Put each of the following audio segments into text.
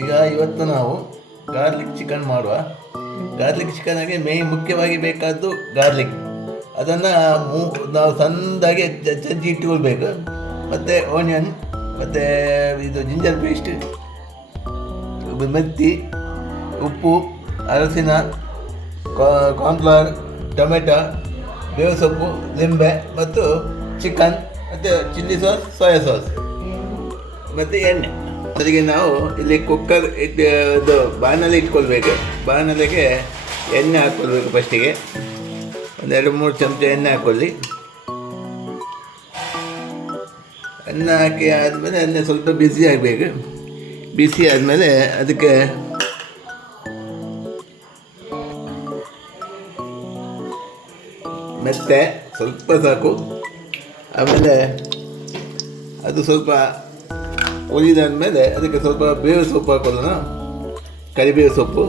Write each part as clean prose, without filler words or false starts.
ಈಗ ಇವತ್ತು ನಾವು ಗಾರ್ಲಿಕ್ ಚಿಕನ್ ಮಾಡುವ. ಗಾರ್ಲಿಕ್ ಚಿಕನ್ಗೆ ಮುಖ್ಯವಾಗಿ ಬೇಕಾದ್ದು ಗಾರ್ಲಿಕ್. ಅದನ್ನು ನಾವು ಸಣ್ಣದಾಗಿ ಜಜ್ಜಿ ಇಟ್ಟುಕೊಳ್ಬೇಕು. ಮತ್ತು ಆನಿಯನ್, ಮತ್ತು ಇದು ಜಿಂಜರ್ ಪೇಸ್ಟ್, ಮೆತ್ತಿ, ಉಪ್ಪು, ಅರಸಿನ, ಕಾರ್ನ್ಫ್ಲವರ್, ಟೊಮೆಟೊ, ಬೇವು ಸೊಪ್ಪು, ಲಿಂಬೆ ಮತ್ತು ಚಿಕನ್ ಮತ್ತು ಚಿಲ್ಲಿ ಸಾಸ್, ಸೋಯಾ ಸಾಸ್ ಮತ್ತು ಎಣ್ಣೆ. ಅದಕ್ಕೆ ನಾವು ಇಲ್ಲಿ ಕುಕ್ಕರ್ ಇದು ಬಾಣಲೆ ಇಟ್ಕೊಳ್ಬೇಕು. ಬಾಣಲೆಗೆ ಎಣ್ಣೆ ಹಾಕ್ಕೊಳ್ಬೇಕು. ಫಸ್ಟಿಗೆ ಒಂದು 2-3 ಚಮಚ ಎಣ್ಣೆ ಹಾಕ್ಕೊಳ್ಳಿ. ಎಣ್ಣೆ ಹಾಕಿ ಆದಮೇಲೆ ಎಣ್ಣೆ ಸ್ವಲ್ಪ ಬಿಸಿ ಆಗಬೇಕು. ಬಿಸಿ ಆದಮೇಲೆ ಅದಕ್ಕೆ ಮೆತ್ತೆ ಸ್ವಲ್ಪ ಸಾಕು. ಆಮೇಲೆ ಅದು ಸ್ವಲ್ಪ ಒಲಿದಾದ್ಮೇಲೆ ಅದಕ್ಕೆ ಸ್ವಲ್ಪ ಬೇವು ಸೊಪ್ಪು ಹಾಕೋಣ. ಕರಿಬೇವು ಸೊಪ್ಪು,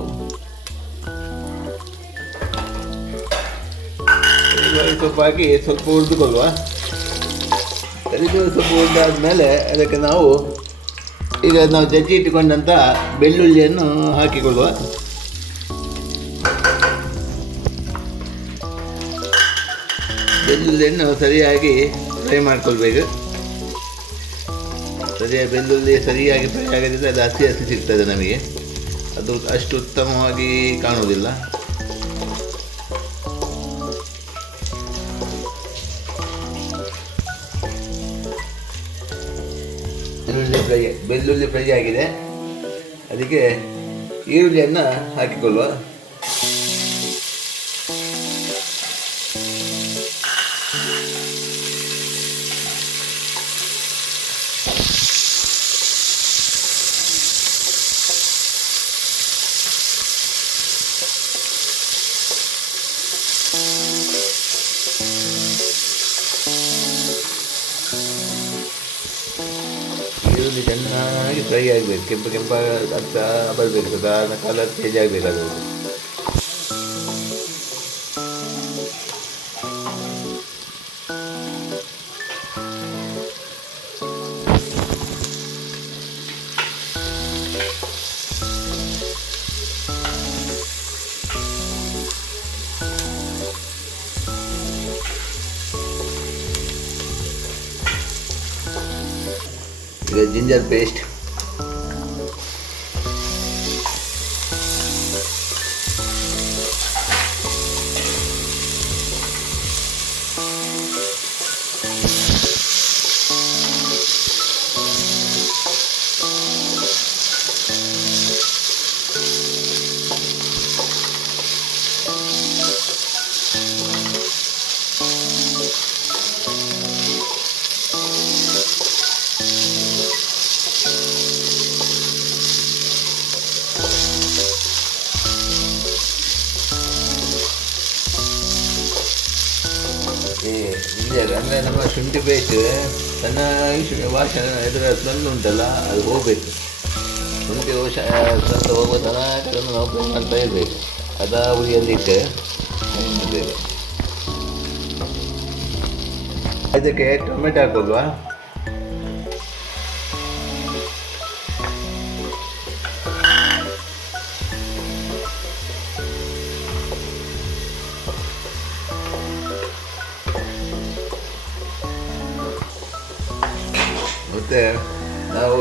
ಕರಿಬೇವು ಸೊಪ್ಪು ಹಾಕಿ ಸ್ವಲ್ಪ ಹುರಿದುಕೊಳ್ಳುವ. ಕರಿಬೇವು ಸೊಪ್ಪು ಹುರಿದಾದ್ಮೇಲೆ ಅದಕ್ಕೆ ನಾವು ಜಜ್ಜಿ ಇಟ್ಟುಕೊಂಡಂಥ ಬೆಳ್ಳುಳ್ಳಿಯನ್ನು ಹಾಕಿಕೊಳ್ಳುವ. ಬೆಳ್ಳುಳ್ಳಿಯನ್ನು ಸರಿಯಾಗಿ ಫ್ರೈ ಮಾಡ್ಕೊಳ್ಬೇಕು. ಬೆಳ್ಳುಳ್ಳಿ ಸರಿಯಾಗಿ ಫ್ರೈ ಆಗದಿದ್ದರೆ ಅದು ಹಸಿ ಹಸಿ ಸಿಗ್ತದೆ ನಮಗೆ. ಅದು ಅಷ್ಟು ಉತ್ತಮವಾಗಿ ಕಾಣುವುದಿಲ್ಲ. ಬೆಳ್ಳುಳ್ಳಿ ಫ್ರೈ ಆಗಿದೆ. ಅದಕ್ಕೆ ಈರುಳ್ಳಿಯನ್ನು ಹಾಕಿಕೊಳ್ಳುವ. ಈರುಳ್ಳಿ ಚೆನ್ನಾಗಿ ಫ್ರೈ ಆಗಬೇಕು. ಕೆಂಪಾಗಿ ಅಂತ ಬರಬೇಕು. ಕಲರ್ ಚೇಂಜ್ ಆಗಬೇಕು. ಅದು ಈಗ ಜಿಂಜರ್ ಪೇಸ್ಟ್, ಅಂದರೆ ನಮ್ಮ ಶುಂಠಿ ಪೇಸ್ಟ್ ಚೆನ್ನಾಗಿ ವಾಸನೆ ಇದರ ಸ್ಮೆಲ್ ಉಂಟಲ್ಲ, ಅದು ಹೋಗಬೇಕು. ಶುಂಠಿ ಸ್ಮೆಲ್ ಹೋಗೋ ತನಕ ಅದನ್ನು ನಾವು ಫ್ರೈ ಮಾಡ್ತಾ ಇರಬೇಕು. ಅದ ಉರಿಯಲ್ಲಿಟ್ಟು ಬೇಕು. ಅದಕ್ಕೆ ಟೊಮೆಟೊ ಹಾಕೋಲ್ವಾ. ಮತ್ತು ನಾವು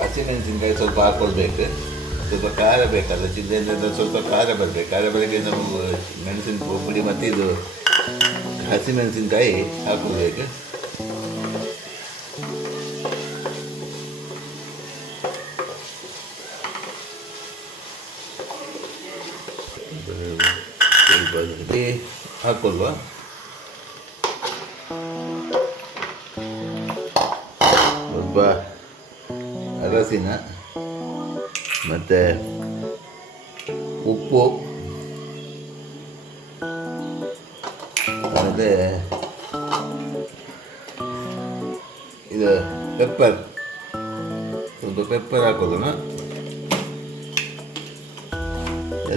ಹಸಿಮೆಣಸಿನ್ಕಾಯಿ ಸ್ವಲ್ಪ ಹಾಕ್ಕೊಳ್ಬೇಕು. ಸ್ವಲ್ಪ ಖಾರ ಬೇಕಲ್ಲ, ಚಿಲ್ಲಿಯಿಂದ ಸ್ವಲ್ಪ ಖಾರ ಬರಬೇಕು. ಖಾರ ಬರೋಕ್ಕೆ ನಾವು ಮೆಣಸಿನ ಪುಡಿ ಮತ್ತು ಇದು ಹಸಿಮೆಣಸಿನ್ಕಾಯಿ ಹಾಕ್ಕೊಳ್ಬೇಕು. ಹಾಕ್ಕೊಳ್ವಾ. ಸ್ವಲ್ಪ ಅರಸಿನ ಮತ್ತು ಉಪ್ಪು ಮತ್ತು ಇದು ಪೆಪ್ಪರ್, ಸ್ವಲ್ಪ ಪೆಪ್ಪರ್ ಹಾಕೋದನ್ನ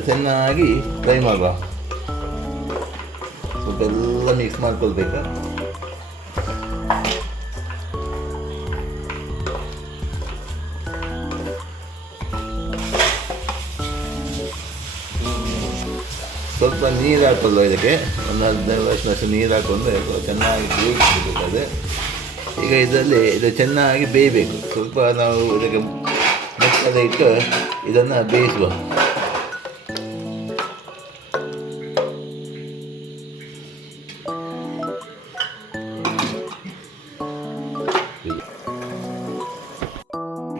ಚೆನ್ನಾಗಿ ಫ್ರೈ ಮಾಡುವ. ಸ್ವಲ್ಪ ಎಲ್ಲ ಮಿಕ್ಸ್ ಮಾಡ್ಕೊಳ್ಬೇಕು. ಸ್ವಲ್ಪ ನೀರು ಹಾಕೊಳ್ಳುವ ಇದಕ್ಕೆ, ಒಂದು 15 ವರ್ಷದಷ್ಟು ನೀರು ಹಾಕ್ಕೊಂಡು ಚೆನ್ನಾಗಿ ಬೇಯಿಸಬೇಕಾದ್ರೆ. ಈಗ ಇದರಲ್ಲಿ ಇದು ಚೆನ್ನಾಗಿ ಬೇಯಬೇಕು. ಸ್ವಲ್ಪ ನಾವು ಇದಕ್ಕೆ ಮುಚ್ಚಳ ಇಟ್ಟು ಇದನ್ನು ಬೇಯಿಸುವ.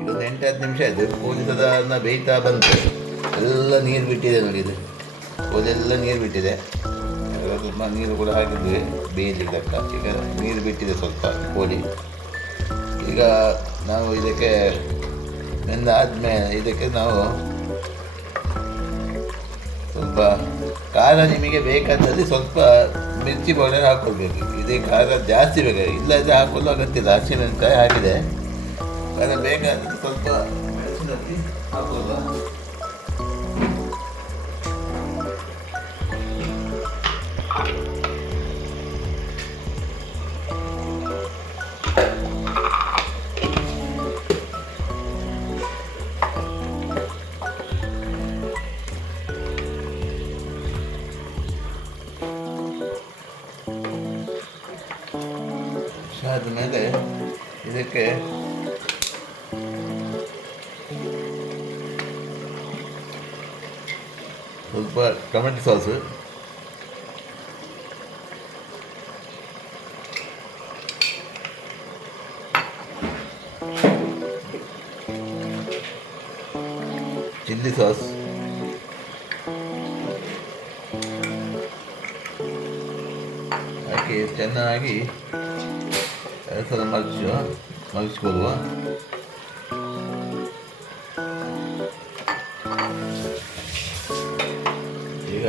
ಇದೊಂದು 8-10 ನಿಮಿಷ ಆಯಿತು. ಕೋಳಿ ಸಾಧಾರಣ ಬೇಯ್ತಾ ಬಂತು. ಎಲ್ಲ ನೀರು ಬಿಟ್ಟಿದೆ ನೋಡಿ, ಇದು ಕೋಳಿ ಎಲ್ಲ ನೀರು ಬಿಟ್ಟಿದೆ. ಸ್ವಲ್ಪ ನೀರು ಕೂಡ ಹಾಕಿದ್ವಿ ಬೇಯಲಿಕ್ಕೆ ತಕ್ಕ. ಈಗ ನೀರು ಬಿಟ್ಟಿದೆ ಸ್ವಲ್ಪ ಕೋಳಿ. ಈಗ ನಾವು ಇದಕ್ಕೆ ಆದಮೇಲೆ ಇದಕ್ಕೆ ನಾವು ಸ್ವಲ್ಪ ಖಾರ ನಿಮಗೆ ಬೇಕಾದಲ್ಲಿ ಸ್ವಲ್ಪ ಮಿರ್ಚಿ ಪೌಡರ್ ಹಾಕ್ಕೊಳ್ಬೇಕು. ಇದೇ ಖಾರ ಜಾಸ್ತಿ ಬೇಕಾಗಿ ಇಲ್ಲದೆ ಹಾಕೊಳ್ಳೋ ಅಗತ್ಯ ಇಲ್ಲ. ಹಸಿಮೆಣಸಿನಕಾಯಿ ಹಾಕಿದೆ, ಖಾರ ಬೇಕಾದರೆ ಸ್ವಲ್ಪ ಮೆಣಸಿನಲ್ಲಿ ಹಾಕೊಳ್ಳುವ. ಆದಮೇಲೆ ಇದಕ್ಕೆ ಸ್ವಲ್ಪ ಟೊಮೆಟೊ ಸಾಸು, ಚಿಲ್ಲಿ ಸಾಸ್, ಹಾಕಿ ಚೆನ್ನಾಗಿ ಸಲ ಮಗಿಸ್ಕೊಡುವ. ಈಗ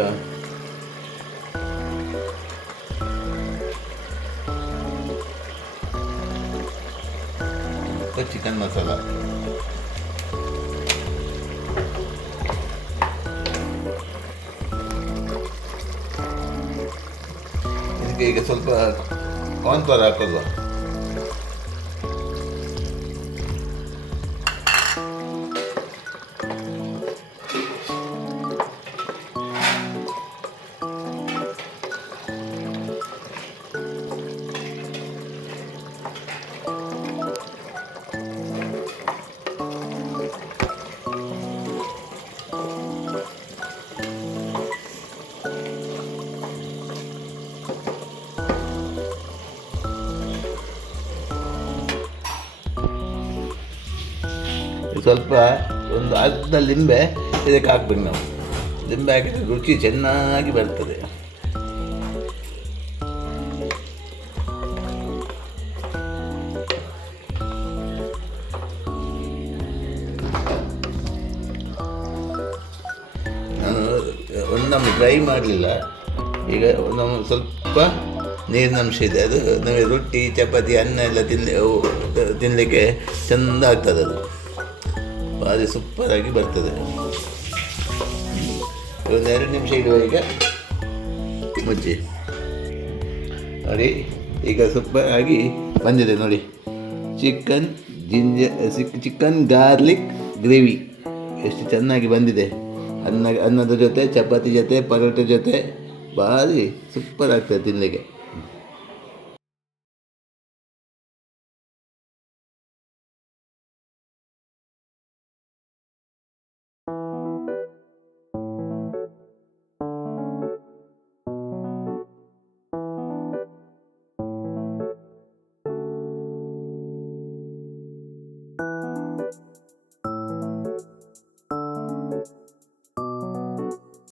ಚಿಕನ್ ಮಸಾಲ, ಇದಕ್ಕೆ ಈಗ ಸ್ವಲ್ಪ ಕಾರ್ನ್ಫ್ಲವರ್ ಹಾಕೋಲ್ವ. ಸ್ವಲ್ಪ ಒಂದು ಅರ್ಧ ಲಿಂಬೆ ಇದಕ್ಕೆ ಹಾಕ್ಬೇಕು ನಾವು. ಲಿಂಬೆ ಹಾಕಿದರೆ ರುಚಿ ಚೆನ್ನಾಗಿ ಬರ್ತದೆ. ನಾನು ಒಂದೊಮ್ಮೆ ಟ್ರೈ ಮಾಡಲಿಲ್ಲ. ಈಗ ಒಂದೊಮ್ಮೆ ಸ್ವಲ್ಪ ನೀರಿನಂಶ ಇದೆ. ಅದು ನಮಗೆ ರೊಟ್ಟಿ, ಚಪಾತಿ, ಅನ್ನ ಎಲ್ಲ ತಿನ್ನಲಿಕ್ಕೆ ಚೆಂದ ಆಗ್ತದೆ. ಅದು ಭಾರಿ ಸೂಪರಾಗಿ ಬರ್ತದೆ. ಒಂದು 2 ನಿಮಿಷ ಇಡುವ. ಈಗ ಮುಚ್ಚಿ ನೋಡಿ, ಈಗ ಸೂಪರಾಗಿ ಬಂದಿದೆ ನೋಡಿ. ಚಿಕನ್ ಗಾರ್ಲಿಕ್ ಗ್ರೇವಿ ಎಷ್ಟು ಚೆನ್ನಾಗಿ ಬಂದಿದೆ. ಅನ್ನದ ಜೊತೆ, ಚಪಾತಿ ಜೊತೆ, ಪರೋಟ ಜೊತೆ ಭಾರಿ ಸೂಪರ್ ಆಗ್ತದೆ ತಿನ್ನಲಿಕ್ಕೆ.